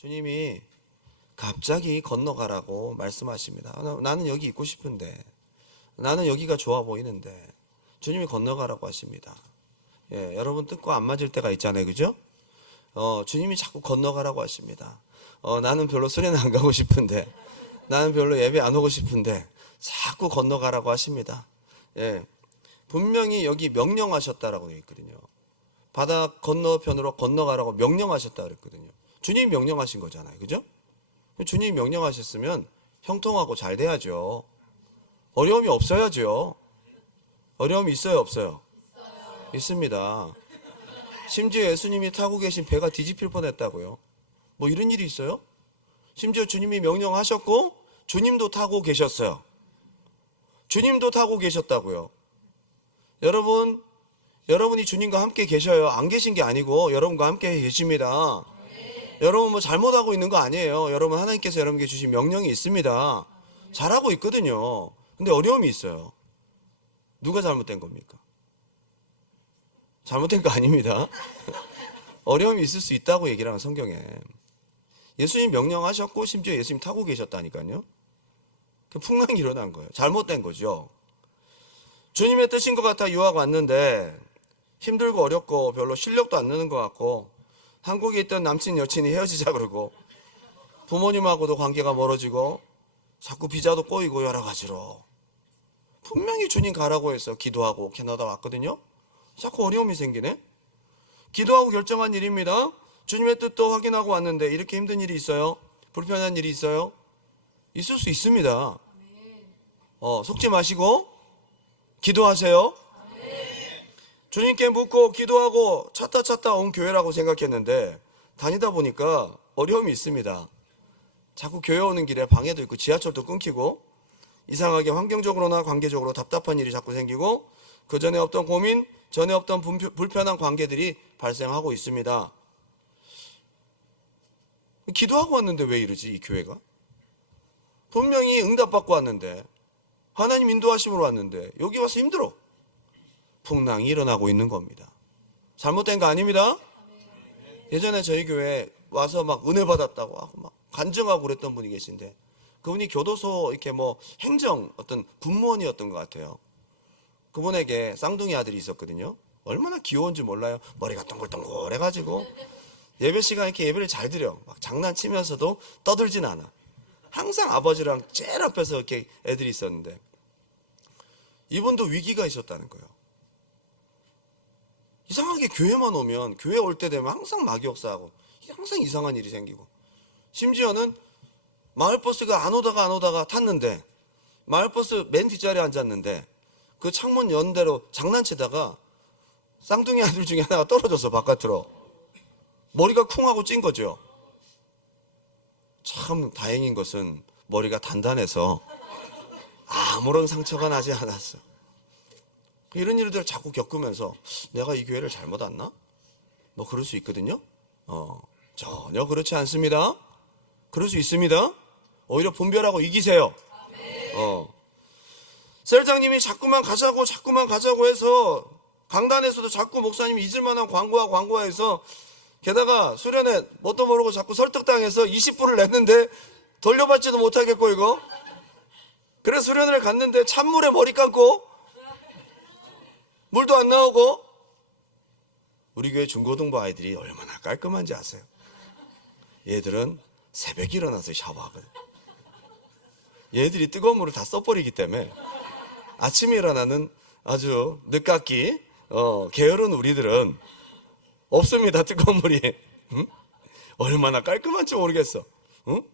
주님이 갑자기 건너가라고 말씀하십니다. 나는 여기 있고 싶은데, 나는 여기가 좋아 보이는데 주님이 건너가라고 하십니다. 예, 여러분 뜻과 안 맞을 때가 있잖아요, 그죠? 주님이 자꾸 건너가라고 하십니다. 나는 별로 수련회 안 가고 싶은데, 나는 별로 예배 안 오고 싶은데 자꾸 건너가라고 하십니다. 예, 분명히 여기 명령하셨다라고 되어 있거든요. 바다 건너편으로 건너가라고 명령하셨다 그랬거든요. 주님이 명령하신 거잖아요, 그죠? 주님이 명령하셨으면 형통하고 잘 돼야죠. 어려움이 없어야죠. 어려움이 있어요, 없어요? 있습니다. 심지어 예수님이 타고 계신 배가 뒤집힐 뻔했다고요. 뭐 이런 일이 있어요? 심지어 주님이 명령하셨고 주님도 타고 계셨어요. 주님도 타고 계셨다고요. 여러분이 주님과 함께 계셔요. 안 계신 게 아니고 여러분과 함께 계십니다. 여러분 뭐 잘못하고 있는 거 아니에요. 여러분 하나님께서 여러분께 주신 명령이 있습니다. 잘하고 있거든요. 근데 어려움이 있어요. 누가 잘못된 겁니까? 잘못된 거 아닙니다. 어려움이 있을 수 있다고 얘기를 하는 성경에. 예수님 명령하셨고 심지어 예수님 타고 계셨다니까요. 풍랑이 일어난 거예요. 잘못된 거죠. 주님의 뜻인 것 같아 유학 왔는데 힘들고 어렵고 별로 실력도 안 느는 것 같고, 한국에 있던 남친 여친이 헤어지자 그러고 부모님하고도 관계가 멀어지고 자꾸 비자도 꼬이고 여러 가지로 분명히 주님 가라고 해서 기도하고 캐나다 왔거든요. 자꾸 어려움이 생기네. 기도하고 결정한 일입니다. 주님의 뜻도 확인하고 왔는데 이렇게 힘든 일이 있어요? 불편한 일이 있어요? 있을 수 있습니다. 속지 마시고 기도하세요. 주님께 묻고 기도하고 찾다 온 교회라고 생각했는데 다니다 보니까 어려움이 있습니다. 자꾸 교회 오는 길에 방해도 있고 지하철도 끊기고 이상하게 환경적으로나 관계적으로 답답한 일이 자꾸 생기고 그 전에 없던 고민, 전에 없던 불편한 관계들이 발생하고 있습니다. 기도하고 왔는데 왜 이러지, 이 교회가? 분명히 응답받고 왔는데, 하나님 인도하심으로 왔는데 여기 와서 힘들어. 풍랑이 일어나고 있는 겁니다. 잘못된 거 아닙니다. 예전에 저희 교회 와서 막 은혜 받았다고 하고 막 간증하고 그랬던 분이 계신데, 그분이 교도소 이렇게 뭐 행정 어떤 군무원이었던 것 같아요. 그분에게 쌍둥이 아들이 있었거든요. 얼마나 귀여운지 몰라요. 머리가 동글동글해가지고 예배 시간에 이렇게 예배를 잘 드려. 막 장난치면서도 떠들진 않아. 항상 아버지랑 제일 앞에서 이렇게 애들이 있었는데 이분도 위기가 있었다는 거예요. 이상하게 교회만 오면, 교회 올 때 되면 항상 마귀역사하고 항상 이상한 일이 생기고, 심지어는 마을버스가 안 오다가 탔는데 마을버스 맨 뒷자리에 앉았는데 그 창문 연 대로 장난치다가 쌍둥이 아들 중에 하나가 떨어졌어, 바깥으로. 머리가 쿵 하고 찐 거죠. 참 다행인 것은 머리가 단단해서 아무런 상처가 나지 않았어. 이런 일들을 자꾸 겪으면서 내가 이 교회를 잘못 왔나? 뭐 그럴 수 있거든요. 전혀 그렇지 않습니다. 그럴 수 있습니다. 오히려 분별하고 이기세요. 셀장님이 자꾸만 가자고 해서 강단에서도 자꾸 목사님이 잊을만한 광고해서, 게다가 수련회 뭣도 모르고 자꾸 설득당해서 20불을 냈는데 돌려받지도 못하겠고 이거. 그래서 수련회를 갔는데 찬물에 머리 감고 물도 안 나오고. 우리 교회 중고등부 아이들이 얼마나 깔끔한지 아세요? 얘들은 새벽에 일어나서 샤워하거든. 얘들이 뜨거운 물을 다 써버리기 때문에 아침에 일어나는 아주 늦깎이 게으른 우리들은 없습니다, 뜨거운 물이. 응? 얼마나 깔끔한지 모르겠어. 응?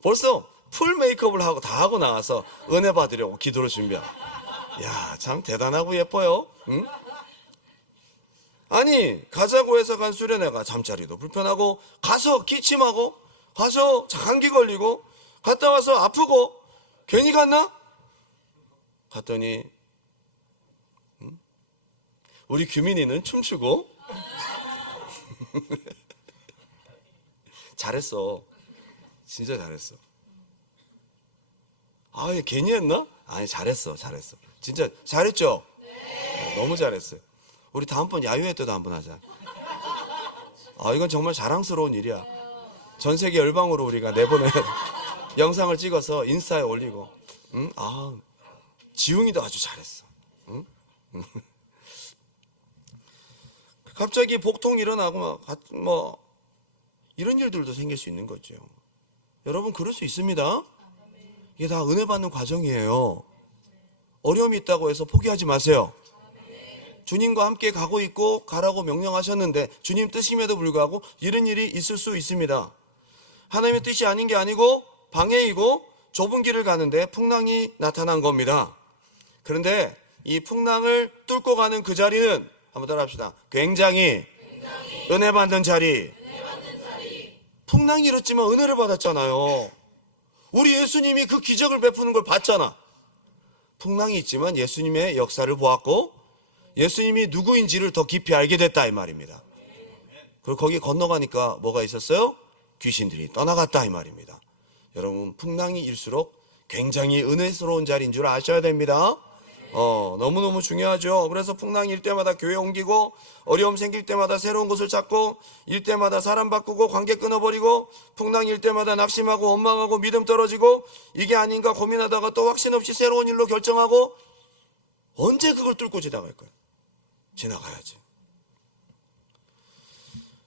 벌써 풀 메이크업을 하고 다 하고 나와서 은혜 받으려고 기도를 준비하고. 야, 참 대단하고 예뻐요. 응? 아니, 가자고 해서 간 수련회가 잠자리도 불편하고, 가서 기침하고, 가서 감기 걸리고, 갔다 와서 아프고, 괜히 갔나? 갔더니 우리 규민이는 춤추고 잘했어. 진짜 잘했어. 얘 괜히 했나? 아니, 잘했어. 진짜 잘했죠? 너무 잘했어요. 우리 다음번 야유회 때도 한번 하자. 이건 정말 자랑스러운 일이야. 전 세계 열방으로 우리가 내보내 영상을 찍어서 인스타에 올리고, 응? 아, 지웅이도 아주 잘했어. 응? 갑자기 복통이 일어나고 뭐 이런 일들도 생길 수 있는 거죠. 여러분, 그럴 수 있습니다. 이게 다 은혜 받는 과정이에요. 어려움이 있다고 해서 포기하지 마세요. 주님과 함께 가고 있고 가라고 명령하셨는데 주님 뜻임에도 불구하고 이런 일이 있을 수 있습니다. 하나님의 뜻이 아닌 게 아니고 방해이고 좁은 길을 가는데 풍랑이 나타난 겁니다. 그런데 이 풍랑을 뚫고 가는 그 자리는, 한번 따라합시다, 굉장히 은혜 받는 자리. 풍랑이 일었지만 은혜를 받았잖아요. 우리 예수님이 그 기적을 베푸는 걸 봤잖아. 풍랑이 있지만 예수님의 역사를 보았고 예수님이 누구인지를 더 깊이 알게 됐다 이 말입니다. 그리고 거기 건너가니까 뭐가 있었어요? 귀신들이 떠나갔다 이 말입니다. 여러분, 풍랑이 일수록 굉장히 은혜스러운 자리인 줄 아셔야 됩니다. 너무너무 중요하죠. 그래서 풍랑이 일 때마다 교회 옮기고, 어려움 생길 때마다 새로운 곳을 찾고, 일 때마다 사람 바꾸고 관계 끊어버리고, 풍랑이 일 때마다 낙심하고 원망하고 믿음 떨어지고, 이게 아닌가 고민하다가 또 확신 없이 새로운 일로 결정하고, 언제 그걸 뚫고 지나갈 거야? 지나가야지.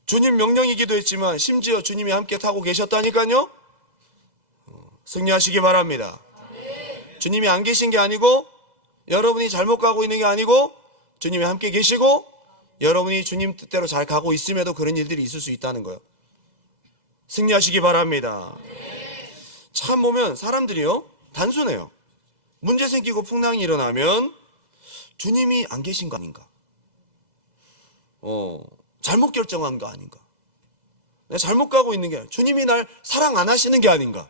주님 명령이기도 했지만 심지어 주님이 함께 타고 계셨다니까요. 승리하시기 바랍니다. 주님이 안 계신 게 아니고, 여러분이 잘못 가고 있는 게 아니고, 주님이 함께 계시고 여러분이 주님 뜻대로 잘 가고 있음에도 그런 일들이 있을 수 있다는 거예요. 승리하시기 바랍니다. 참 보면 사람들이요, 단순해요. 문제 생기고 풍랑이 일어나면 주님이 안 계신 거 아닌가, 잘못 결정한 거 아닌가, 내가 잘못 가고 있는 게 아니라 주님이 날 사랑 안 하시는 게 아닌가.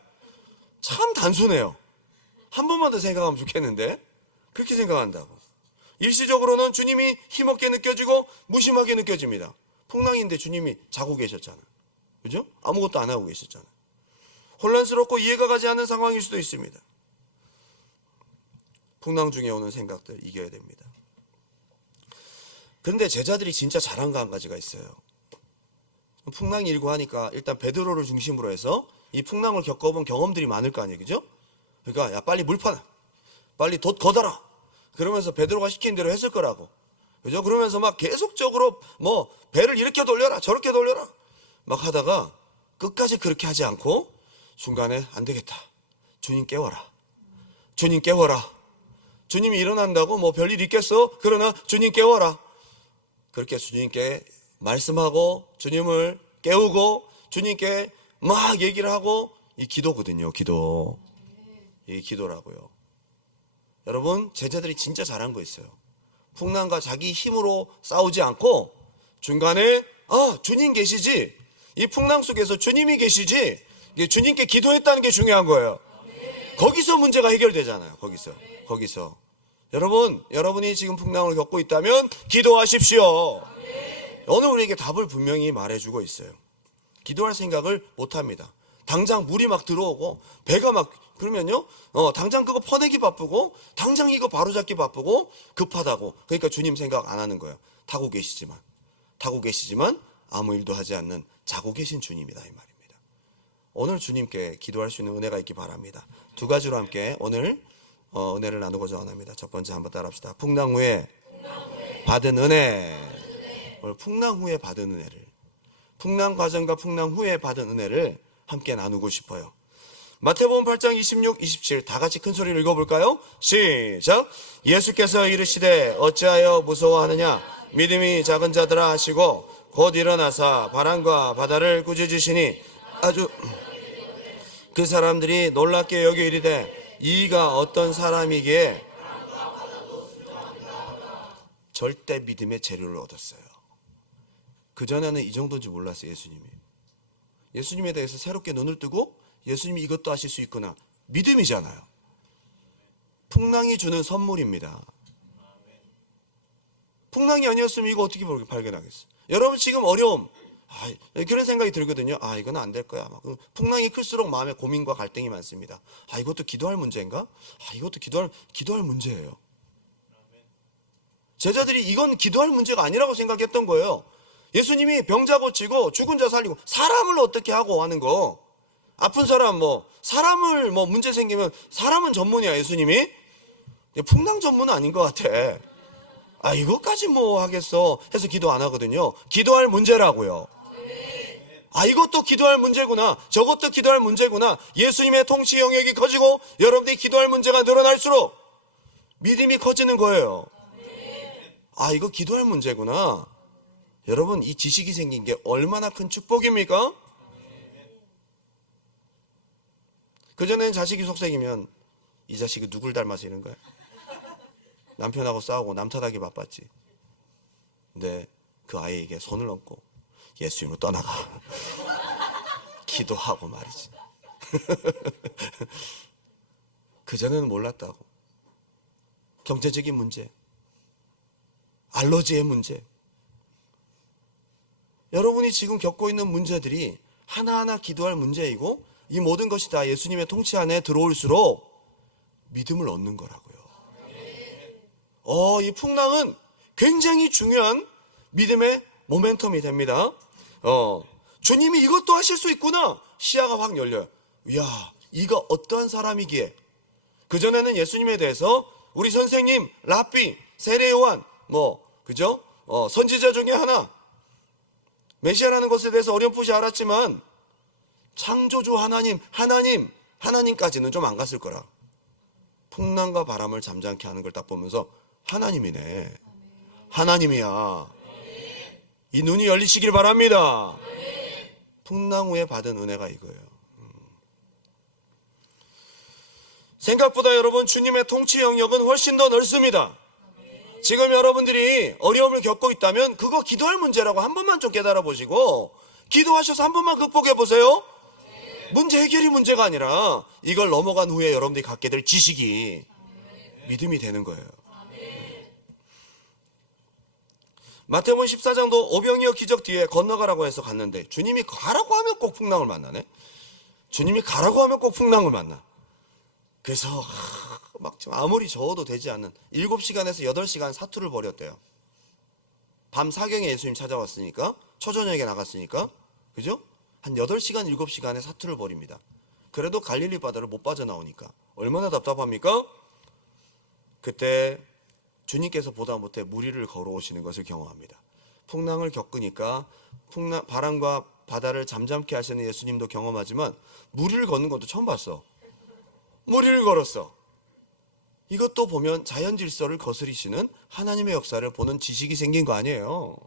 참 단순해요. 한 번만 더 생각하면 좋겠는데 그렇게 생각한다고. 일시적으로는 주님이 힘없게 느껴지고 무심하게 느껴집니다. 풍랑인데 주님이 자고 계셨잖아요. 그죠? 아무것도 안 하고 계셨잖아요. 혼란스럽고 이해가 가지 않는 상황일 수도 있습니다. 풍랑 중에 오는 생각들 이겨야 됩니다. 그런데 제자들이 진짜 잘한 거 한 가지가 있어요. 풍랑이 일고 하니까 일단 베드로를 중심으로 해서 이 풍랑을 겪어본 경험들이 많을 거 아니에요. 그죠? 그러니까 야, 빨리 물 파나, 빨리 돛 걷어라, 그러면서 베드로가 시킨 대로 했을 거라고. 그죠? 그러면서 막 계속적으로 뭐 배를 이렇게 돌려라 저렇게 돌려라 막 하다가 끝까지 그렇게 하지 않고 중간에 안 되겠다, 주님 깨워라, 주님 깨워라. 주님이 일어난다고 뭐 별일 있겠어? 그러나 주님 깨워라. 그렇게 주님께 말씀하고 주님을 깨우고 주님께 막 얘기를 하고, 이 기도거든요. 기도. 이 기도라고요. 여러분, 제자들이 진짜 잘한 거 있어요. 풍랑과 자기 힘으로 싸우지 않고 중간에 주님 계시지, 이 풍랑 속에서 주님이 계시지, 주님께 기도했다는 게 중요한 거예요. 거기서 문제가 해결되잖아요. 거기서 여러분, 여러분이 지금 풍랑을 겪고 있다면 기도하십시오. 오늘 우리에게 답을 분명히 말해주고 있어요. 기도할 생각을 못합니다. 당장 물이 막 들어오고 배가 막 그러면요, 당장 그거 퍼내기 바쁘고 당장 이거 바로잡기 바쁘고 급하다고. 그러니까 주님 생각 안 하는 거예요. 타고 계시지만 아무 일도 하지 않는 자고 계신 주님이다 이 말입니다. 오늘 주님께 기도할 수 있는 은혜가 있기 바랍니다. 두 가지로 함께 오늘 은혜를 나누고자 원합니다. 첫 번째 한번 따라합시다. 풍랑 후에 받은 은혜. 오늘 풍랑 후에 받은 은혜를, 풍랑 과정과 풍랑 후에 받은 은혜를 함께 나누고 싶어요. 마태복음 8장 26, 27 다 같이 큰 소리로 읽어볼까요? 시작. 예수께서 이르시되 어찌하여 무서워하느냐, 믿음이 작은 자들아 하시고 곧 일어나사 바람과 바다를 꾸짖으시니 아주 그 사람들이 놀랍게 여겨 이르되 이가 어떤 사람이기에 절대 믿음의 재료를 얻었어요. 그전에는 이 정도인지 몰랐어요. 예수님에 대해서 새롭게 눈을 뜨고 예수님이 이것도 하실 수 있구나. 믿음이잖아요. 풍랑이 주는 선물입니다. 풍랑이 아니었으면 이거 어떻게 발견하겠어요? 여러분 지금 어려움, 그런 생각이 들거든요. 이건 안 될 거야. 풍랑이 클수록 마음에 고민과 갈등이 많습니다. 이것도 기도할 문제인가? 이것도 기도할 문제예요. 제자들이 이건 기도할 문제가 아니라고 생각했던 거예요. 예수님이 병자 고치고 죽은 자 살리고 사람을 어떻게 하고 하는 거. 아픈 사람 사람을 문제 생기면 사람은 전문이야 예수님이. 풍랑 전문은 아닌 것 같아. 이것까지 하겠어 해서 기도 안 하거든요. 기도할 문제라고요. 이것도 기도할 문제구나. 저것도 기도할 문제구나. 예수님의 통치 영역이 커지고 여러분들이 기도할 문제가 늘어날수록 믿음이 커지는 거예요. 이거 기도할 문제구나. 여러분, 이 지식이 생긴 게 얼마나 큰 축복입니까? 그전에는 자식이 속삭이면 이 자식이 누굴 닮아서 이런 거야? 남편하고 싸우고 남 탓하기 바빴지. 근데 그 아이에게 손을 얹고 예수님으로 떠나가. 기도하고 말이지. 그전에는 몰랐다고. 경제적인 문제, 알러지의 문제. 여러분이 지금 겪고 있는 문제들이 하나하나 기도할 문제이고 이 모든 것이 다 예수님의 통치 안에 들어올수록 믿음을 얻는 거라고요. 이 풍랑은 굉장히 중요한 믿음의 모멘텀이 됩니다. 주님이 이것도 하실 수 있구나. 시야가 확 열려요. 이야, 이거 어떠한 사람이기에. 그전에는 예수님에 대해서 우리 선생님, 랍비, 세례 요한, 그죠? 선지자 중에 하나, 메시아라는 것에 대해서 어렴풋이 알았지만 창조주 하나님까지는 좀 안 갔을 거라. 풍랑과 바람을 잠잠케 하는 걸 딱 보면서 하나님이네. 하나님이야. 이 눈이 열리시길 바랍니다. 풍랑 후에 받은 은혜가 이거예요. 생각보다 여러분 주님의 통치 영역은 훨씬 더 넓습니다. 지금 여러분들이 어려움을 겪고 있다면 그거 기도할 문제라고 한 번만 좀 깨달아 보시고 기도하셔서 한 번만 극복해 보세요. 문제 해결이 문제가 아니라 이걸 넘어간 후에 여러분들이 갖게 될 지식이 믿음이 되는 거예요. 마태복음 14장도 오병이어 기적 뒤에 건너가라고 해서 갔는데 주님이 가라고 하면 꼭 풍랑을 만나네. 주님이 가라고 하면 꼭 풍랑을 만나. 그래서 막 지금 아무리 저어도 되지 않는 7시간에서 8시간 사투를 벌였대요. 밤 사경에 예수님 찾아왔으니까, 초저녁에 나갔으니까, 그죠? 한 8시간, 7시간의 사투를 벌입니다. 그래도 갈릴리 바다를 못 빠져나오니까 얼마나 답답합니까? 그때 주님께서 보다 못해 물 위를 걸어오시는 것을 경험합니다. 풍랑을 겪으니까 바람과 바다를 잠잠케 하시는 예수님도 경험하지만 물 위를 걷는 것도 처음 봤어. 물 위를 걸었어. 이것도 보면 자연 질서를 거스리시는 하나님의 역사를 보는 지식이 생긴 거 아니에요.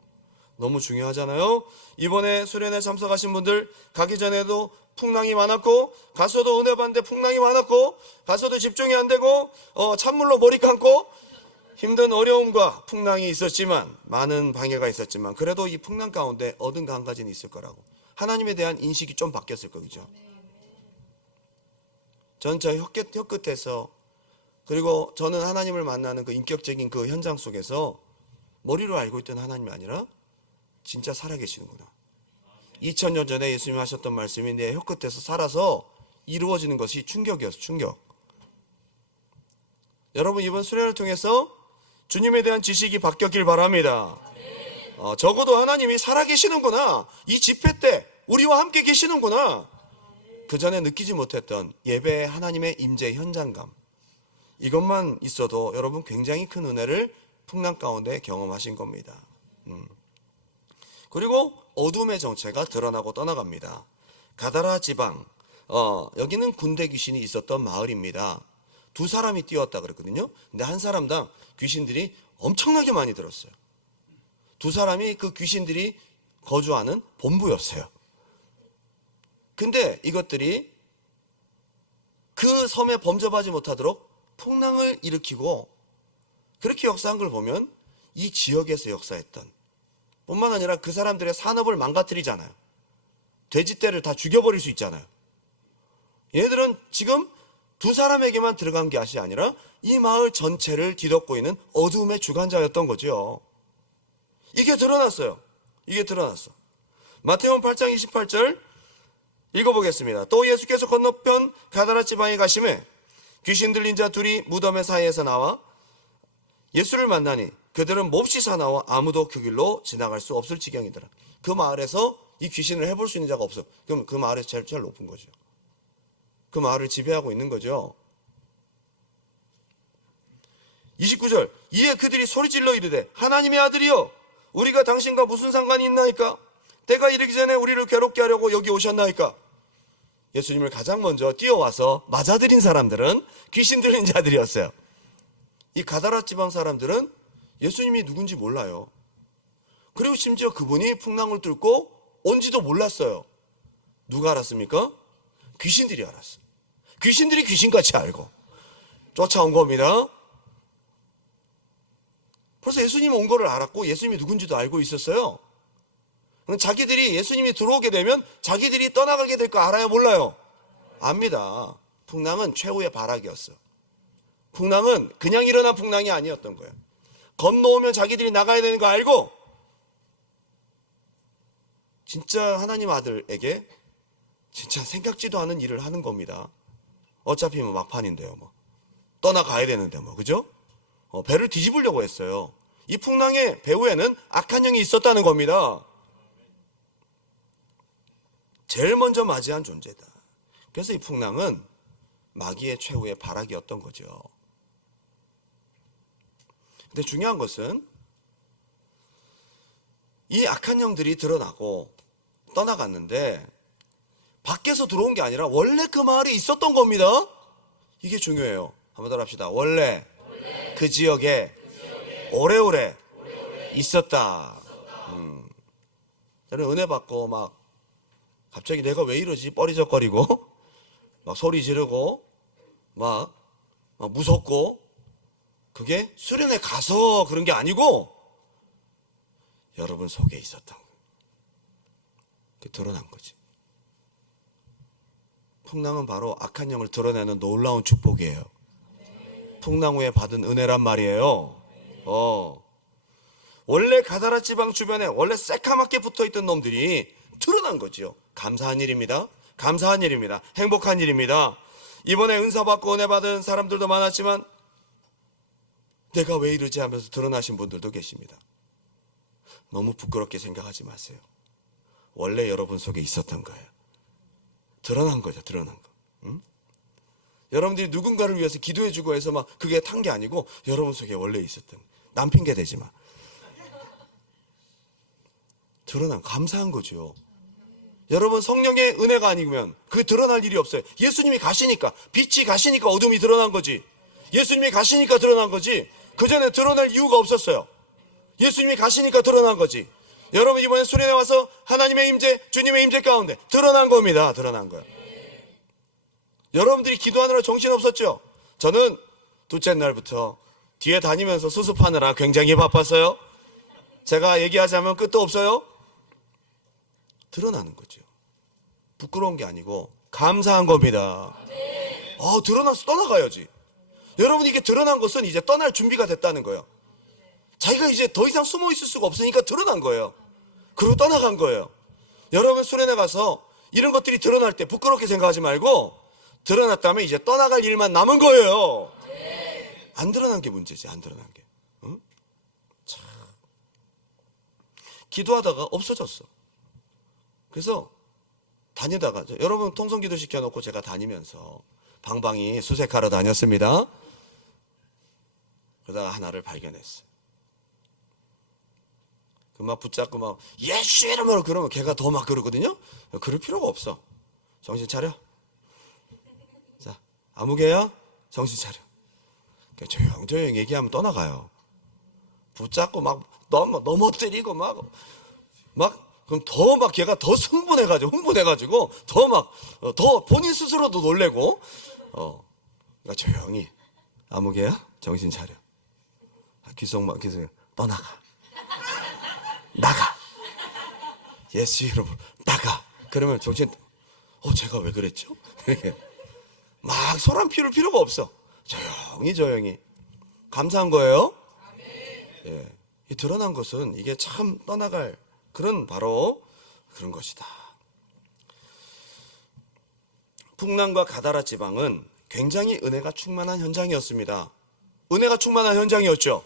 너무 중요하잖아요. 이번에 수련회 참석하신 분들 가기 전에도 풍랑이 많았고 가서도 은혜 받는데 풍랑이 많았고 가서도 집중이 안 되고 찬물로 머리 감고 힘든 어려움과 풍랑이 있었지만 많은 방해가 있었지만 그래도 이 풍랑 가운데 얻은 거 한 가지는 있을 거라고. 하나님에 대한 인식이 좀 바뀌었을 거죠. 전 저 혀끝에서 그리고 저는 하나님을 만나는 그 인격적인 그 현장 속에서 머리로 알고 있던 하나님이 아니라 진짜 살아계시는구나. 2000년 전에 예수님이 하셨던 말씀이 내 혀끝에서 살아서 이루어지는 것이 충격이었어. 충격. 여러분 이번 수련을 통해서 주님에 대한 지식이 바뀌었길 바랍니다. 적어도 하나님이 살아계시는구나. 이 집회 때 우리와 함께 계시는구나. 그 전에 느끼지 못했던 예배의 하나님의 임재 현장감. 이것만 있어도 여러분 굉장히 큰 은혜를 풍랑 가운데 경험하신 겁니다. 그리고 어둠의 정체가 드러나고 떠나갑니다. 가다라 지방, 여기는 군대 귀신이 있었던 마을입니다. 2사람이 뛰어왔다 그랬거든요. 근데 한 사람당 귀신들이 엄청나게 많이 들었어요. 2사람이 그 귀신들이 거주하는 본부였어요. 근데 이것들이 그 섬에 범접하지 못하도록 풍랑을 일으키고 그렇게 역사한 걸 보면 이 지역에서 역사했던 뿐만 아니라 그 사람들의 산업을 망가뜨리잖아요. 돼지떼를 다 죽여버릴 수 있잖아요. 얘들은 지금 2사람에게만 들어간 것이 아니라 이 마을 전체를 뒤덮고 있는 어둠의 주관자였던 거죠. 이게 드러났어요. 이게 드러났어. 마태복음 8장 28절 읽어보겠습니다. 또 예수께서 건너편 가다라 지방에 가심에 귀신 들린 자 둘이 무덤의 사이에서 나와 예수를 만나니 그들은 몹시 사나워 아무도 그 길로 지나갈 수 없을 지경이더라. 그 마을에서 이 귀신을 해볼 수 있는 자가 없어. 그럼 그 마을에서 제일 높은 거죠. 그 마을을 지배하고 있는 거죠. 29절, 이에 그들이 소리질러 이르되 하나님의 아들이여 우리가 당신과 무슨 상관이 있나이까? 때가 이르기 전에 우리를 괴롭게 하려고 여기 오셨나이까? 예수님을 가장 먼저 뛰어와서 맞아들인 사람들은 귀신 들린 자들이었어요. 이 가다라 지방 사람들은 예수님이 누군지 몰라요. 그리고 심지어 그분이 풍랑을 뚫고 온지도 몰랐어요. 누가 알았습니까? 귀신들이 알았어. 귀신들이 귀신같이 알고 쫓아온 겁니다. 벌써 예수님 온 거를 알았고 예수님이 누군지도 알고 있었어요. 자기들이 예수님이 들어오게 되면 자기들이 떠나가게 될 거 알아요, 몰라요? 압니다. 풍랑은 최후의 발악이었어. 풍랑은 그냥 일어난 풍랑이 아니었던 거예요. 건너오면 자기들이 나가야 되는 거 알고 진짜 하나님 아들에게 진짜 생각지도 않은 일을 하는 겁니다. 어차피 뭐 막판인데요, 뭐 떠나가야 되는데 뭐, 그죠? 배를 뒤집으려고 했어요. 이 풍랑의 배후에는 악한 영이 있었다는 겁니다. 제일 먼저 맞이한 존재다. 그래서 이 풍랑은 마귀의 최후의 발악이었던 거죠. 근데 중요한 것은 이 악한 영들이 드러나고 떠나갔는데 밖에서 들어온 게 아니라 원래 그 마을에 있었던 겁니다. 이게 중요해요. 한번 더 합시다. 원래 그 지역에 오래오래 있었다. 저는 은혜 받고 막 갑자기 내가 왜 이러지? 뻐리적거리고 막 소리 지르고 막 무섭고 그게 수련회 가서 그런 게 아니고 여러분 속에 있었던 거예요. 그게 드러난 거지. 풍랑은 바로 악한 영을 드러내는 놀라운 축복이에요. 풍랑 후에 받은 은혜란 말이에요. 원래 가다라 지방 주변에 원래 새카맣게 붙어있던 놈들이 드러난 거죠. 감사한 일입니다. 감사한 일입니다. 행복한 일입니다. 이번에 은사 받고 은혜 받은 사람들도 많았지만 내가 왜 이러지 하면서 드러나신 분들도 계십니다. 너무 부끄럽게 생각하지 마세요. 원래 여러분 속에 있었던 거예요. 드러난 거죠. 드러난 거. 응? 여러분들이 누군가를 위해서 기도해주고 해서 막 그게 탄 게 아니고 여러분 속에 원래 있었던 거예요. 남 핑계 대지 마. 드러난 감사한 거죠. 여러분 성령의 은혜가 아니면 그 드러날 일이 없어요. 예수님이 가시니까 빛이 가시니까 어둠이 드러난 거지. 예수님이 가시니까 드러난 거지. 그 전에 드러날 이유가 없었어요. 예수님이 가시니까 드러난 거지. 여러분 이번에 수련회 와서 하나님의 임재, 주님의 임재 가운데 드러난 겁니다. 드러난 거예요. 여러분들이 기도하느라 정신없었죠? 저는 둘째 날부터 뒤에 다니면서 수습하느라 굉장히 바빴어요. 제가 얘기하자면 끝도 없어요. 드러나는 거죠. 부끄러운 게 아니고 감사한 겁니다. 드러나서 떠나가야지. 여러분 이게 드러난 것은 이제 떠날 준비가 됐다는 거예요. 자기가 이제 더 이상 숨어 있을 수가 없으니까 드러난 거예요. 그리고 떠나간 거예요. 여러분 수련회 가서 이런 것들이 드러날 때 부끄럽게 생각하지 말고 드러났다면 이제 떠나갈 일만 남은 거예요. 안 드러난 게 문제지. 안 드러난 게. 응? 참. 기도하다가 없어졌어. 그래서 다니다가 여러분 통성기도 시켜놓고 제가 다니면서 방방이 수색하러 다녔습니다. 그러다가 하나를 발견했어요. 그 막 붙잡고 막 예수 이름으로 그러면 걔가 더 막 그러거든요. 그럴 필요가 없어. 정신 차려. 자, 아무개야 정신 차려. 조용조용 얘기하면 떠나가요. 붙잡고 막 넘어뜨리고 막 그럼 더 막 걔가 더 흥분해가지고 더 본인 스스로도 놀래고 그러니까 조용히 아무개야 정신 차려. 귀속 떠나가. 나가. 예수 이름으로 나가. 그러면 정신 제가 왜 그랬죠? 막 소란 피울 필요가 없어. 조용히 감사한 거예요. 예. 이 드러난 것은 이게 참 떠나갈 그런 바로 그런 것이다. 풍랑과 가다라 지방은 굉장히 은혜가 충만한 현장이었습니다. 은혜가 충만한 현장이었죠.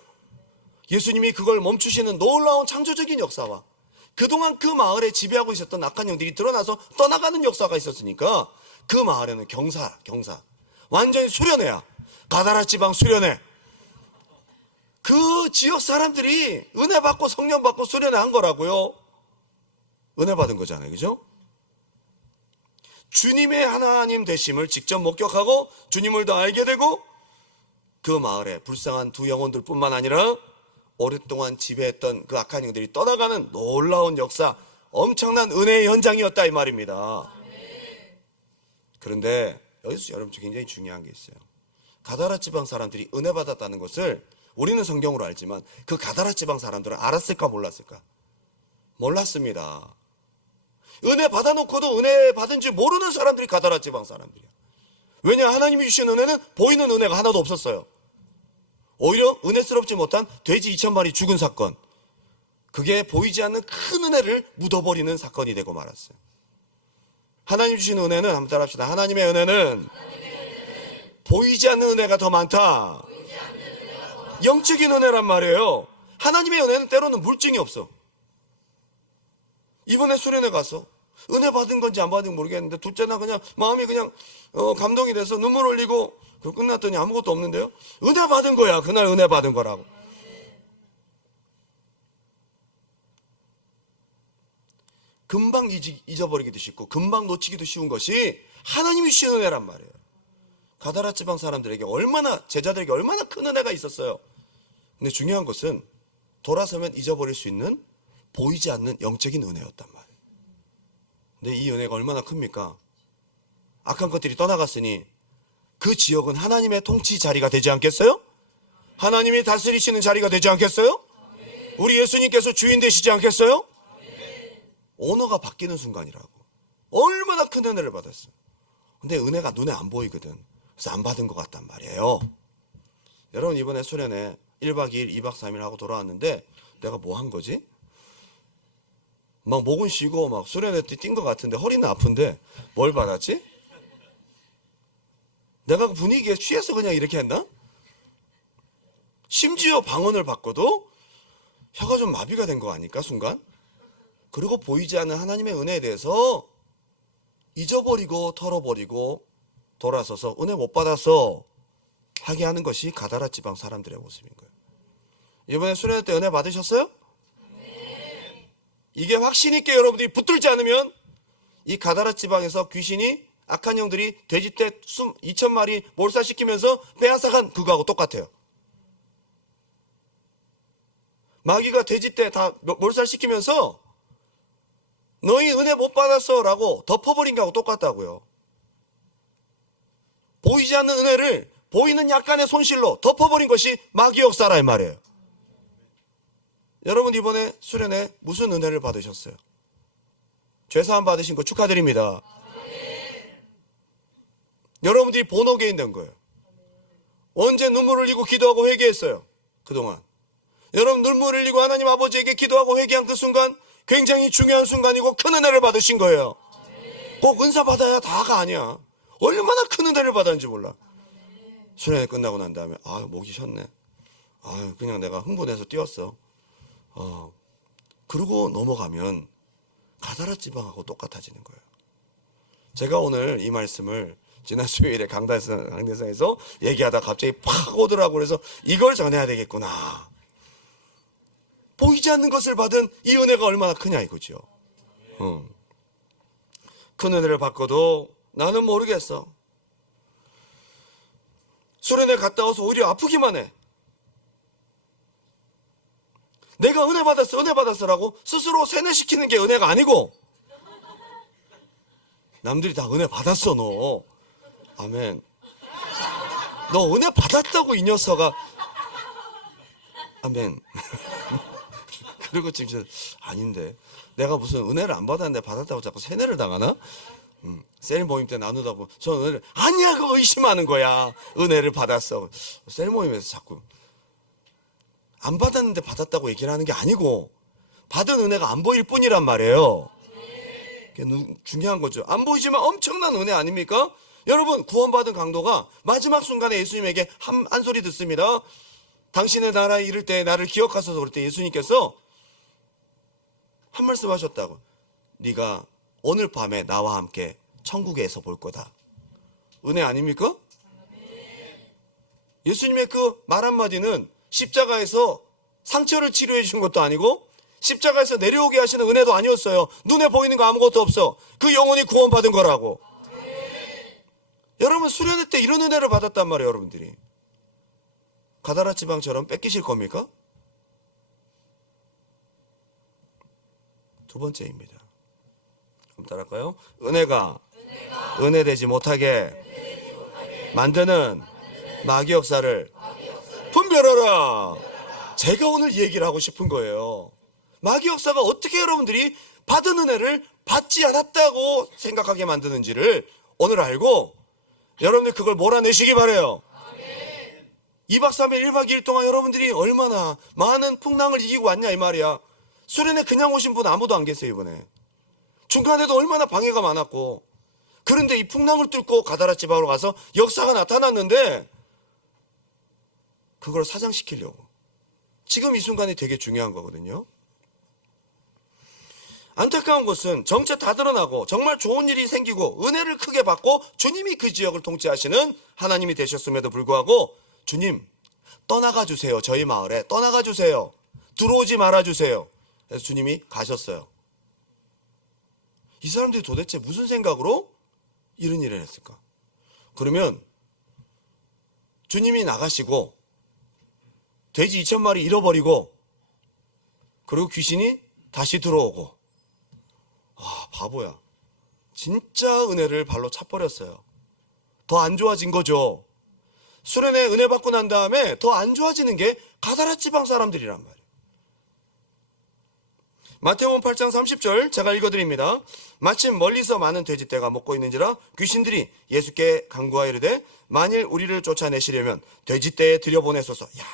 예수님이 그걸 멈추시는 놀라운 창조적인 역사와 그동안 그 마을에 지배하고 있었던 악한 영들이 드러나서 떠나가는 역사가 있었으니까 그 마을에는 경사 완전히 수련회야. 가다라 지방 수련회. 그 지역 사람들이 은혜 받고 성령 받고 수련회 한 거라고요. 은혜 받은 거잖아요. 그죠? 주님의 하나님 되심을 직접 목격하고 주님을 더 알게 되고 그 마을에 불쌍한 두 영혼들 뿐만 아니라 오랫동안 지배했던 그 악한 영들이 떠나가는 놀라운 역사, 엄청난 은혜의 현장이었다 이 말입니다. 그런데 여기서 여러분 굉장히 중요한 게 있어요. 가다라 지방 사람들이 은혜 받았다는 것을 우리는 성경으로 알지만 그 가다라 지방 사람들은 알았을까 몰랐을까? 몰랐습니다. 은혜 받아놓고도 은혜 받은 줄 모르는 사람들이 가다라 지방 사람들이야. 왜냐? 하나님이 주신 은혜는 보이는 은혜가 하나도 없었어요. 오히려 은혜스럽지 못한 돼지 2,000마리 죽은 사건, 그게 보이지 않는 큰 은혜를 묻어버리는 사건이 되고 말았어요. 하나님 주신 은혜는 한번 따라합시다. 하나님의 은혜는 보이지 않는 은혜가 더 많다. 영적인 은혜란 말이에요. 하나님의 은혜는 때로는 물증이 없어. 이번에 수련회 가서 은혜 받은 건지 안 받은 건지 모르겠는데 둘째 날 그냥 마음이 그냥 감동이 돼서 눈물 흘리고 끝났더니 아무것도 없는데요. 은혜 받은 거야. 그날 은혜 받은 거라고. 금방 잊어버리기도 쉽고 금방 놓치기도 쉬운 것이 하나님이 주신 은혜란 말이에요. 가다라 지방 사람들에게 제자들에게 얼마나 큰 은혜가 있었어요. 근데 중요한 것은 돌아서면 잊어버릴 수 있는 보이지 않는 영적인 은혜였단 말이에요. 근데 이 은혜가 얼마나 큽니까? 악한 것들이 떠나갔으니 그 지역은 하나님의 통치 자리가 되지 않겠어요? 하나님이 다스리시는 자리가 되지 않겠어요? 우리 예수님께서 주인 되시지 않겠어요? 언어가 바뀌는 순간이라고. 얼마나 큰 은혜를 받았어요. 근데 은혜가 눈에 안 보이거든. 그래서 안 받은 것 같단 말이에요. 여러분 이번에 수련회 1박 2일 2박 3일 하고 돌아왔는데 내가 뭐 한 거지? 막 목은 쉬고 막 수련회 때 뛴 것 같은데 허리는 아픈데 뭘 받았지? 내가 그 분위기에 취해서 그냥 이렇게 했나? 심지어 방언을 받고도 혀가 좀 마비가 된 거 아닐까 순간? 그리고 보이지 않는 하나님의 은혜에 대해서 잊어버리고 털어버리고 돌아서서 은혜 못 받아서 하게 하는 것이 가다라 지방 사람들의 모습인 거예요. 이번에 수련회 때 은혜 받으셨어요? 네. 이게 확신 있게 여러분들이 붙들지 않으면 이 가다라 지방에서 귀신이 악한 영들이 돼지떼 2,000마리 몰살시키면서 빼앗아간 그거하고 똑같아요. 마귀가 돼지떼 다 몰살시키면서 너희 은혜 못 받았어 라고 덮어버린 거하고 똑같다고요. 보이지 않는 은혜를 보이는 약간의 손실로 덮어버린 것이 마귀 역사라 이 말이에요. 여러분 이번에 수련회 무슨 은혜를 받으셨어요? 죄사함 받으신 거 축하드립니다. 여러분들이 본어게인 된 거예요. 언제 눈물 흘리고 기도하고 회개했어요? 그동안. 여러분 눈물 흘리고 하나님 아버지에게 기도하고 회개한 그 순간 굉장히 중요한 순간이고 큰 은혜를 받으신 거예요. 꼭 은사 받아야 다가 아니야. 얼마나 큰 은혜를 받았는지 몰라. 수련회 끝나고 난 다음에 목이 쉬었네. 그냥 내가 흥분해서 뛰었어. 그러고 넘어가면 가다라 지방하고 똑같아지는 거예요. 제가 오늘 이 말씀을 지난 수요일에 강대상에서 얘기하다 갑자기 팍 오더라고. 그래서 이걸 전해야 되겠구나. 보이지 않는 것을 받은 이 은혜가 얼마나 크냐 이거죠. 큰 은혜를 받고도 나는 모르겠어. 수련회 갔다 와서 오히려 아프기만 해. 내가 은혜 받았어라고 스스로 세뇌시키는 게 은혜가 아니고 남들이 다 은혜 받았어 너. 아멘. 너 은혜 받았다고 이 녀석아. 아멘. 그리고 지금 아닌데 내가 무슨 은혜를 안 받았는데 받았다고 자꾸 세뇌를 당하나? 셀 모임 때 나누다 보면 저는 은혜를 아니야 그거 의심하는 거야. 은혜를 받았어. 셀 모임에서 자꾸 안 받았는데 받았다고 얘기를 하는 게 아니고 받은 은혜가 안 보일 뿐이란 말이에요. 그게 중요한 거죠. 안 보이지만 엄청난 은혜 아닙니까? 여러분 구원받은 강도가 마지막 순간에 예수님에게 한 소리 듣습니다. 당신의 나라에 이를 때 나를 기억하소서 그럴 때 예수님께서 한 말씀 하셨다고. 네가 오늘 밤에 나와 함께 천국에서 볼 거다. 은혜 아닙니까? 예수님의 그 말 한마디는 십자가에서 상처를 치료해 주신 것도 아니고 십자가에서 내려오게 하시는 은혜도 아니었어요. 눈에 보이는 거 아무것도 없어. 그 영혼이 구원받은 거라고. 여러분 수련회 때 이런 은혜를 받았단 말이에요. 여러분들이 가다라 지방처럼 뺏기실 겁니까? 두 번째입니다. 그럼 따라할까요? 은혜가 은혜되지 못하게 만드는 마귀 역사를 분별하라. 제가 오늘 얘기를 하고 싶은 거예요. 마귀 역사가 어떻게 여러분들이 받은 은혜를 받지 않았다고 생각하게 만드는지를 오늘 알고 여러분들 그걸 몰아내시기 바라요. 2박 3일 1박 2일 동안 여러분들이 얼마나 많은 풍랑을 이기고 왔냐 이 말이야. 수련회 그냥 오신 분 아무도 안 계세요 이번에. 중간에도 얼마나 방해가 많았고. 그런데 이 풍랑을 뚫고 가다라 지방으로 가서 역사가 나타났는데 그걸 사장시키려고. 지금 이 순간이 되게 중요한 거거든요. 안타까운 것은 정체 다 드러나고 정말 좋은 일이 생기고 은혜를 크게 받고 주님이 그 지역을 통치하시는 하나님이 되셨음에도 불구하고 주님 떠나가 주세요. 저희 마을에 떠나가 주세요. 들어오지 말아 주세요. 그래서 주님이 가셨어요. 이 사람들이 도대체 무슨 생각으로 이런 일을 했을까? 그러면 주님이 나가시고 돼지 2,000마리 잃어버리고 그리고 귀신이 다시 들어오고 바보야. 진짜 은혜를 발로 차버렸어요. 더 안 좋아진 거죠. 수련회 은혜 받고 난 다음에 더 안 좋아지는 게 가다라 지방 사람들이란 말이에요. 마태복음 8장 30절 제가 읽어드립니다. 마침 멀리서 많은 돼지떼가 먹고 있는지라 귀신들이 예수께 간구하여 이르되 만일 우리를 쫓아내시려면 돼지떼에 들여보내소서. 야,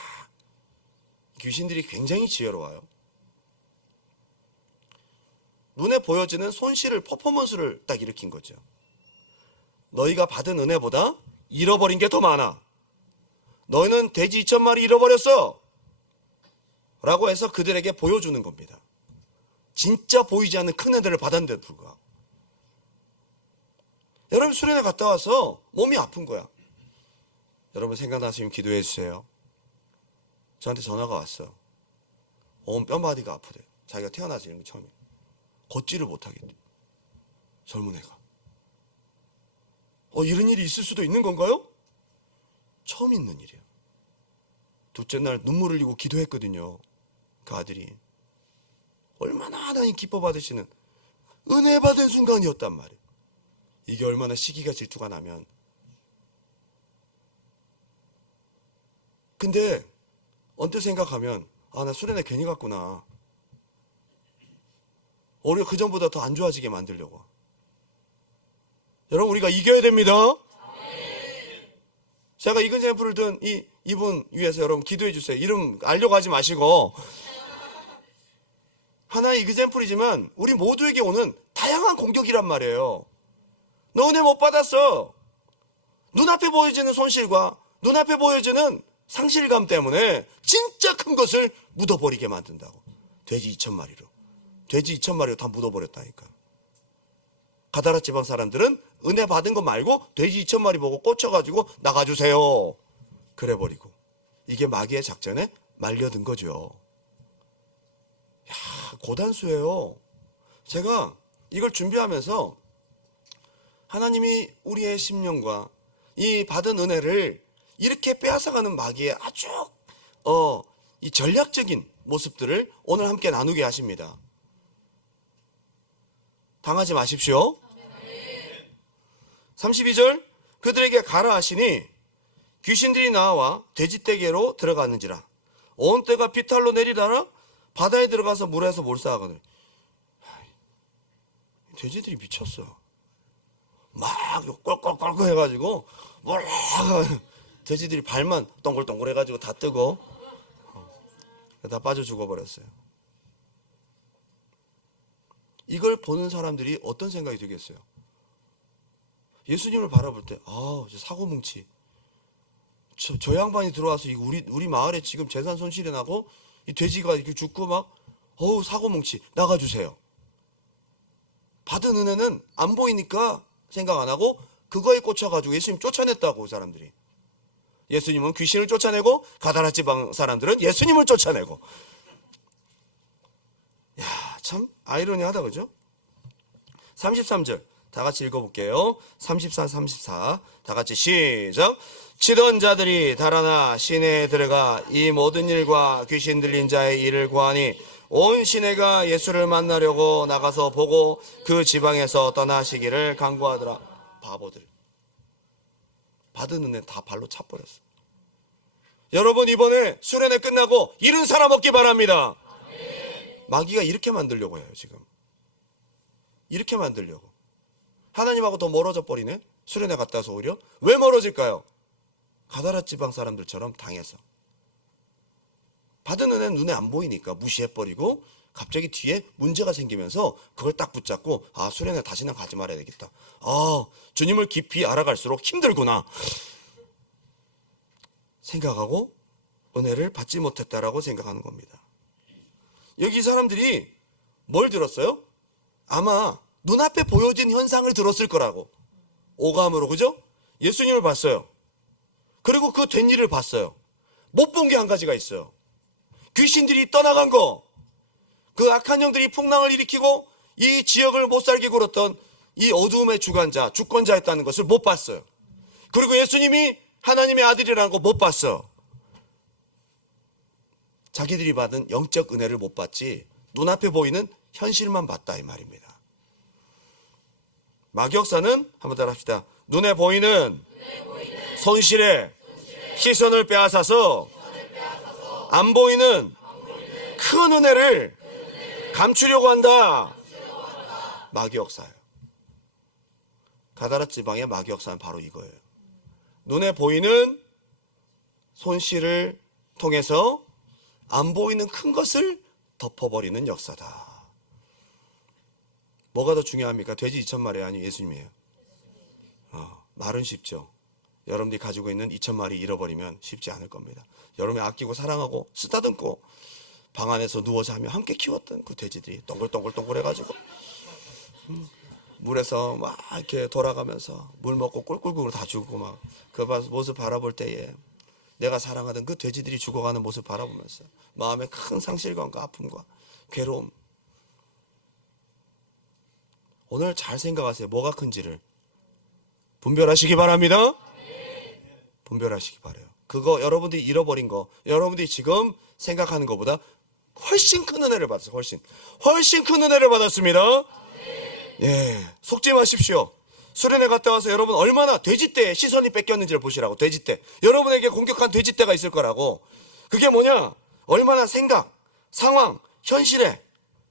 귀신들이 굉장히 지혜로워요. 눈에 보여지는 손실을 퍼포먼스를 딱 일으킨 거죠. 너희가 받은 은혜보다 잃어버린 게 더 많아. 너희는 돼지 2,000마리 잃어버렸어 라고 해서 그들에게 보여주는 겁니다. 진짜 보이지 않는 큰 은혜를 받았는데도 불구하고. 여러분 수련회 갔다 와서 몸이 아픈 거야. 여러분 생각나시면 기도해 주세요. 저한테 전화가 왔어요. 온 뼈마디가 아프대. 자기가 태어나서 이런 게 처음이에요. 걷지를 못하겠대. 젊은 애가. 이런 일이 있을 수도 있는 건가요? 처음 있는 일이에요. 둘째 날 눈물을 흘리고 기도했거든요. 그 아들이. 얼마나 하나님 기뻐 받으시는 은혜 받은 순간이었단 말이에요. 이게 얼마나 시기가 질투가 나면. 근데 언뜻 생각하면 나 수련회 괜히 갔구나. 오히려 그 전보다 더 안 좋아지게 만들려고. 여러분 우리가 이겨야 됩니다. 제가 이근샘플을 든 이분 위해서 여러분 기도해 주세요. 이름 알려고 하지 마시고. 하나의 이그샘플이지만 우리 모두에게 오는 다양한 공격이란 말이에요. 너 은혜 못 받았어. 눈앞에 보여지는 손실과 눈앞에 보여지는 상실감 때문에 진짜 큰 것을 묻어버리게 만든다고. 돼지 2,000마리로. 돼지 2,000마리로 다 묻어버렸다니까. 가다라 지방 사람들은 은혜 받은 거 말고 돼지 2,000마리 보고 꽂혀가지고 나가주세요. 그래버리고. 이게 마귀의 작전에 말려든 거죠. 고단수예요. 제가 이걸 준비하면서 하나님이 우리의 심령과 이 받은 은혜를 이렇게 빼앗아가는 마귀의 아주 이 전략적인 모습들을 오늘 함께 나누게 하십니다. 당하지 마십시오. 32절 그들에게 가라 하시니 귀신들이 나와 돼지떼개로 들어갔는지라 온 떼가 비탈로 내리다라 바다에 들어가서 물에서 몰사하거든. 돼지들이 미쳤어. 막 꼴꼴꼴꼴 해가지고 몰라 돼지들이 발만 동글동글 해가지고 다 뜨고 다 빠져 죽어버렸어요. 이걸 보는 사람들이 어떤 생각이 들겠어요? 예수님을 바라볼 때 사고뭉치 저 양반이 들어와서 우리 마을에 지금 재산 손실이 나고 이 돼지가 이렇게 죽고 막 사고 뭉치 나가주세요. 받은 은혜는 안 보이니까 생각 안 하고 그거에 꽂혀가지고 예수님 쫓아냈다고. 사람들이 예수님은 귀신을 쫓아내고 가다라 지방 사람들은 예수님을 쫓아내고. 야, 참 아이러니하다, 그죠? 33절 다 같이 읽어볼게요. 34, 34 다 같이 시작. 치던 자들이 달아나 시내에 들어가 이 모든 일과 귀신 들린 자의 일을 구하니 온 시내가 예수를 만나려고 나가서 보고 그 지방에서 떠나시기를 간구하더라. 바보들. 받은 은혜 다 발로 차버렸어. 여러분, 이번에 수련회 끝나고 이른 사람 없기 바랍니다. 마귀가 이렇게 만들려고 해요. 지금 이렇게 만들려고. 하나님하고 더 멀어져 버리네. 수련회 갔다 와서 오히려. 왜 멀어질까요? 가다라 지방 사람들처럼 당해서. 받은 은혜는 눈에 안 보이니까 무시해버리고 갑자기 뒤에 문제가 생기면서 그걸 딱 붙잡고 수련회 다시는 가지 말아야 되겠다. 주님을 깊이 알아갈수록 힘들구나 생각하고 은혜를 받지 못했다라고 생각하는 겁니다. 여기 이 사람들이 뭘 들었어요? 아마 눈앞에 보여진 현상을 들었을 거라고. 오감으로, 그죠? 예수님을 봤어요. 그리고 그 된 일을 봤어요. 못 본 게 한 가지가 있어요. 귀신들이 떠나간 거. 그 악한 영들이 풍랑을 일으키고 이 지역을 못 살게 굴었던 이 어두움의 주권자였다는 것을 못 봤어요. 그리고 예수님이 하나님의 아들이라는 거 못 봤어. 자기들이 받은 영적 은혜를 못 봤지 눈앞에 보이는 현실만 봤다, 이 말입니다. 마귀역사는 한번 따라 합시다. 눈에 보이는 손실에 시선을 빼앗아서 안 보이는 큰 은혜를 감추려고 한다. 마귀역사예요. 가다라 지방의 마귀역사는 바로 이거예요. 눈에 보이는 손실을 통해서 안 보이는 큰 것을 덮어버리는 역사다. 뭐가 더 중요합니까? 돼지 2,000마리 아니면 예수님이에요? 말은 쉽죠. 여러분들이 가지고 있는 2,000마리 잃어버리면 쉽지 않을 겁니다. 여러분이 아끼고 사랑하고 쓰다듬고 방 안에서 누워 자며 함께 키웠던 그 돼지들이 동글동글동글해가지고 물에서 막 이렇게 돌아가면서 물 먹고 꿀꿀꿀 다 죽고 막 그 모습 바라볼 때에 내가 사랑하던 그 돼지들이 죽어가는 모습 바라보면서 마음에 큰 상실감과 아픔과 괴로움. 오늘 잘 생각하세요. 뭐가 큰지를 분별하시기 바랍니다. 분별하시기 바라요. 그거 여러분들이 잃어버린 거, 여러분들이 지금 생각하는 것보다 훨씬 큰 은혜를 받았어요. 훨씬 큰 은혜를 받았습니다. 속지 마십시오. 수련회 갔다 와서 여러분 얼마나 돼지떼에 시선이 뺏겼는지를 보시라고. 돼지떼. 여러분에게 공격한 돼지떼가 있을 거라고. 그게 뭐냐? 얼마나 생각, 상황, 현실에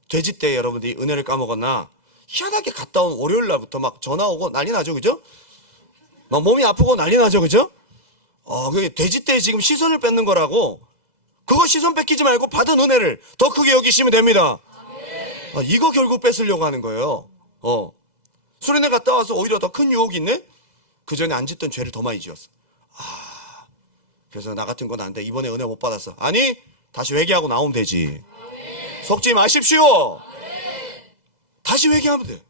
돼지떼에 여러분들이 은혜를 까먹었나. 희한하게 갔다 온 월요일 날부터 막 전화 오고 난리 나죠, 그죠? 막 몸이 아프고 난리 나죠, 그죠? 그게 돼지떼에 지금 시선을 뺏는 거라고. 그거 시선 뺏기지 말고 받은 은혜를 더 크게 여기시면 됩니다. 이거 결국 뺏으려고 하는 거예요. 수련회 갔다 와서 오히려 더 큰 유혹이 있네? 그 전에 안 짓던 죄를 더 많이 지었어. 그래서 나 같은 건 안 돼. 이번에 은혜 못 받았어. 아니, 다시 회개하고 나오면 되지. 속지 마십시오. 다시 회개하면 돼.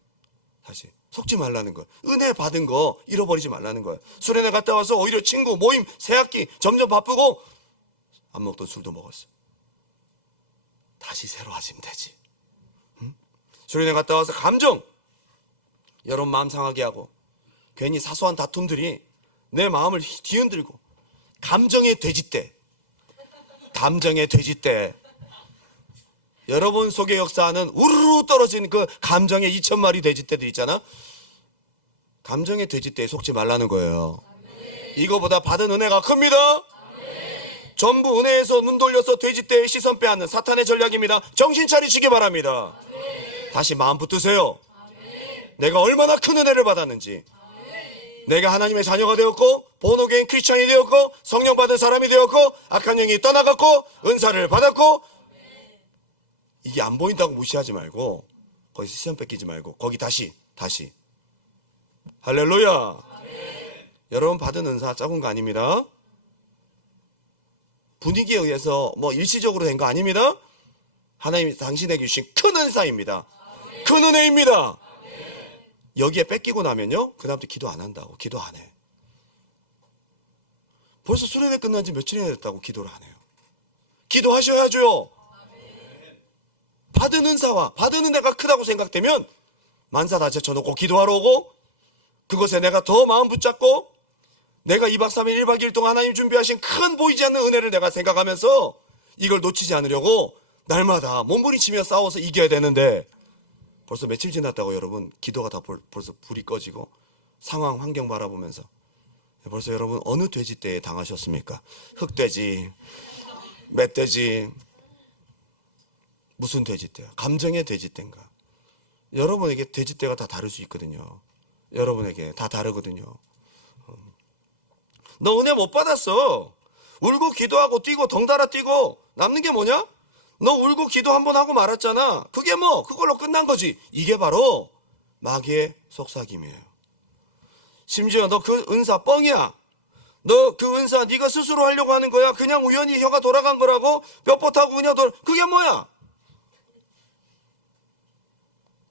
다시. 속지 말라는 거야. 은혜 받은 거 잃어버리지 말라는 거야. 수련회 갔다 와서 오히려 친구, 모임, 새학기 점점 바쁘고 안 먹던 술도 먹었어. 다시 새로 하시면 되지. 수련회 갔다 와서 감정, 여러분 마음 상하게 하고 괜히 사소한 다툼들이 내 마음을 뒤흔들고 감정의 돼지떼, 여러분 속에 역사하는 우르르 떨어진 그 감정의 2,000마리 돼지떼들 있잖아. 감정의 돼지떼에 속지 말라는 거예요. 이거보다 받은 은혜가 큽니다. 전부 은혜에서 눈 돌려서 돼지떼의 시선 빼앗는 사탄의 전략입니다. 정신 차리시기 바랍니다. 다시 마음 붙드세요. 내가 얼마나 큰 은혜를 받았는지. 내가 하나님의 자녀가 되었고 본호교인 크리스천이 되었고 성령 받은 사람이 되었고 악한 영이 떠나갔고 은사를 받았고. 이게 안 보인다고 무시하지 말고 거기서 시선 뺏기지 말고 거기 다시 할렐루야. 여러분 받은 은사 작은 거 아닙니다. 분위기에 의해서 뭐 일시적으로 된 거 아닙니다. 하나님이 당신에게 주신 큰 은사입니다. 큰 은혜입니다. 여기에 뺏기고 나면요, 그 다음부터 기도 안 한다고. 기도 안 해. 벌써 수련회 끝난 지 며칠이나 됐다고 기도를 안 해요. 기도하셔야죠. 받은 은사와 받은 은혜가 크다고 생각되면 만사 다 제쳐놓고 기도하러 오고, 그것에 내가 더 마음 붙잡고, 내가 2박 3일 1박 2일 동안 하나님 준비하신 큰 보이지 않는 은혜를 내가 생각하면서 이걸 놓치지 않으려고 날마다 몸부림치며 싸워서 이겨야 되는데, 벌써 며칠 지났다고 여러분, 기도가 다 벌써 불이 꺼지고 상황 환경 바라보면서, 벌써 여러분 어느 돼지떼에 당하셨습니까? 흑돼지, 멧돼지, 무슨 돼지떼야? 감정의 돼지떼인가? 여러분에게 돼지떼가 다 다를 수 있거든요. 여러분에게 다 다르거든요. 너 은혜 못 받았어. 울고 기도하고 뛰고 덩달아 뛰고 남는 게 뭐냐? 너 울고 기도 한번 하고 말았잖아. 그게 뭐 그걸로 끝난 거지. 이게 바로 마귀의 속삭임이에요. 심지어 너 그 은사 뻥이야. 너 그 은사 네가 스스로 하려고 하는 거야. 그냥 우연히 혀가 돌아간 거라고. 뻣뻣하고 그냥 그게 뭐야?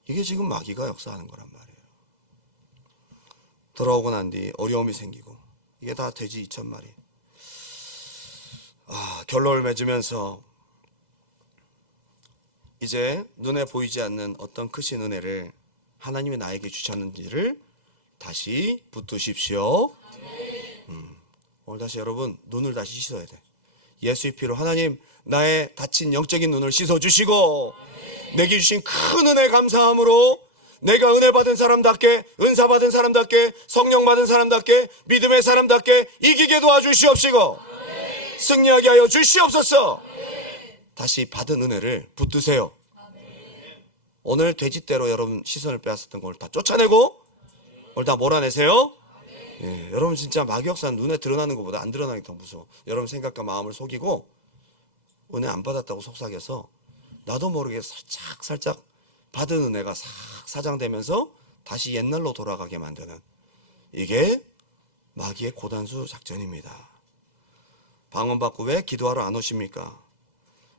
이게 지금 마귀가 역사하는 거란 말이에요. 돌아오고 난 뒤 어려움이 생기고, 이게 다 돼지 2,000마리. 결론을 맺으면서 이제 눈에 보이지 않는 어떤 크신 은혜를 하나님이 나에게 주셨는지를 다시 붙드십시오. 오늘 다시 여러분 눈을 다시 씻어야 돼. 예수의 피로 하나님 나의 다친 영적인 눈을 씻어주시고, 내게 주신 큰 은혜 감사함으로 내가 은혜 받은 사람답게, 은사 받은 사람답게, 성령 받은 사람답게, 믿음의 사람답게 이기게 도와주시옵시고, 승리하게 하여 주시옵소서. 다시 받은 은혜를 붙드세요. 오늘 돼지떼로 여러분 시선을 빼앗았던 걸 다 쫓아내고 오늘 다 몰아내세요. 예, 여러분 진짜 마귀 역사는 눈에 드러나는 것보다 안 드러나는 게 더 무서워. 여러분 생각과 마음을 속이고 은혜 안 받았다고 속삭여서 나도 모르게 살짝 받은 은혜가 싹 사장되면서 다시 옛날로 돌아가게 만드는, 이게 마귀의 고단수 작전입니다. 방언받고 왜 기도하러 안 오십니까?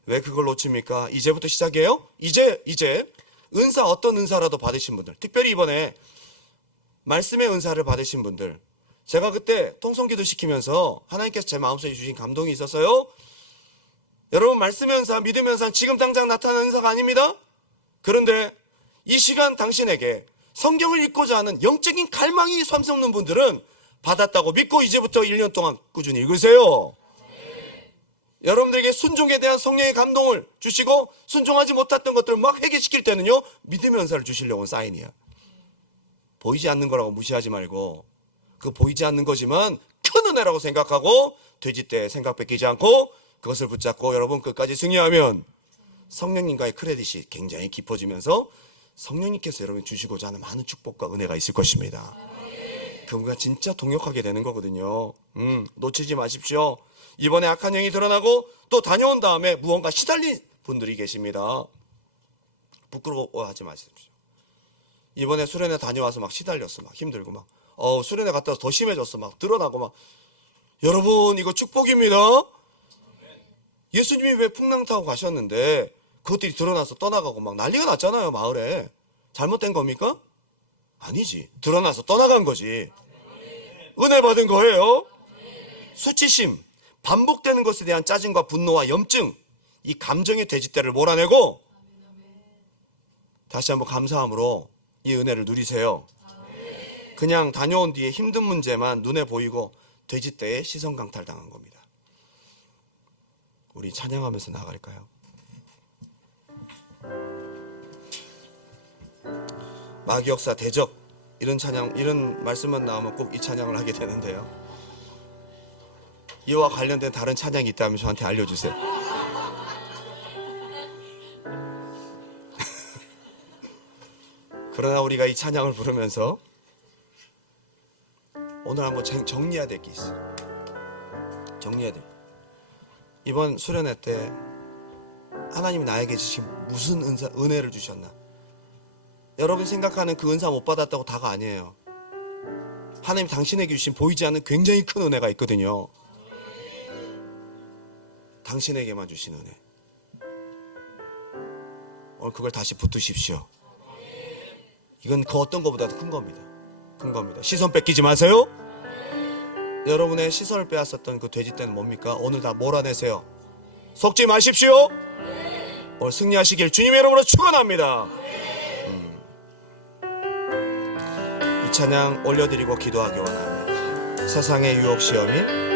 왜 그걸 놓칩니까? 이제부터 시작이에요. 이제 은사, 어떤 은사라도 받으신 분들, 특별히 이번에 말씀의 은사를 받으신 분들, 제가 그때 통성기도 시키면서 하나님께서 제 마음속에 주신 감동이 있었어요. 여러분, 말씀의 은사, 믿음의 은사는 지금 당장 나타나는 은사가 아닙니다. 그런데 이 시간 당신에게 성경을 읽고자 하는 영적인 갈망이 솟는 분들은 받았다고 믿고 이제부터 1년 동안 꾸준히 읽으세요. 여러분들에게 순종에 대한 성령의 감동을 주시고 순종하지 못했던 것들을 막 회개시킬 때는요, 믿음의 은사를 주시려고 온 사인이야. 보이지 않는 거라고 무시하지 말고, 그 보이지 않는 거지만 큰 은혜라고 생각하고 돼지떼 생각 뺏기지 않고 그것을 붙잡고 여러분 끝까지 승리하면 성령님과의 크레딧이 굉장히 깊어지면서 성령님께서 여러분 주시고자 하는 많은 축복과 은혜가 있을 것입니다. 그분과 진짜 동역하게 되는 거거든요. 놓치지 마십시오. 이번에 악한 영이 드러나고 또 다녀온 다음에 무언가 시달린 분들이 계십니다. 부끄러워하지 마십시오. 이번에 수련회 다녀와서 막 시달렸어. 막 힘들고 막 수련회 갔다 와서 더 심해졌어. 막 드러나고 막. 여러분, 이거 축복입니다. 예수님이 왜 풍랑 타고 가셨는데 그것들이 드러나서 떠나가고 막 난리가 났잖아요. 마을에. 잘못된 겁니까? 아니지. 드러나서 떠나간 거지. 은혜 받은 거예요. 수치심, 반복되는 것에 대한 짜증과 분노와 염증, 이 감정의 돼지떼를 몰아내고 다시 한번 감사함으로 이 은혜를 누리세요. 그냥 다녀온 뒤에 힘든 문제만 눈에 보이고 돼지떼에 시선 강탈당한 겁니다. 우리 찬양하면서 나갈까요? 마귀 역사 대적, 이런 찬양, 이런 말씀만 나오면 꼭 이 찬양을 하게 되는데요. 이와 관련된 다른 찬양이 있다면 저한테 알려주세요. 그러나 우리가 이 찬양을 부르면서 오늘 한번 정리해야 될 게 있어요. 정리해야 돼. 이번 수련회 때 하나님이 나에게 주신 무슨 은혜를 주셨나? 여러분 생각하는 그 은사 못 받았다고 다가 아니에요. 하나님 당신에게 주신 보이지 않는 굉장히 큰 은혜가 있거든요. 당신에게만 주신 은혜. 오늘 그걸 다시 붙드십시오. 이건 그 어떤 것보다도 큰 겁니다. 큰 겁니다. 시선 뺏기지 마세요. 여러분의 시선을 빼앗았던 그 돼지떼는 뭡니까? 오늘 다 몰아내세요. 속지 마십시오. 오늘 승리하시길 주님의 이름으로 축원합니다. 이 찬양 올려드리고 기도하기 원합니다. 세상의 유혹 시험이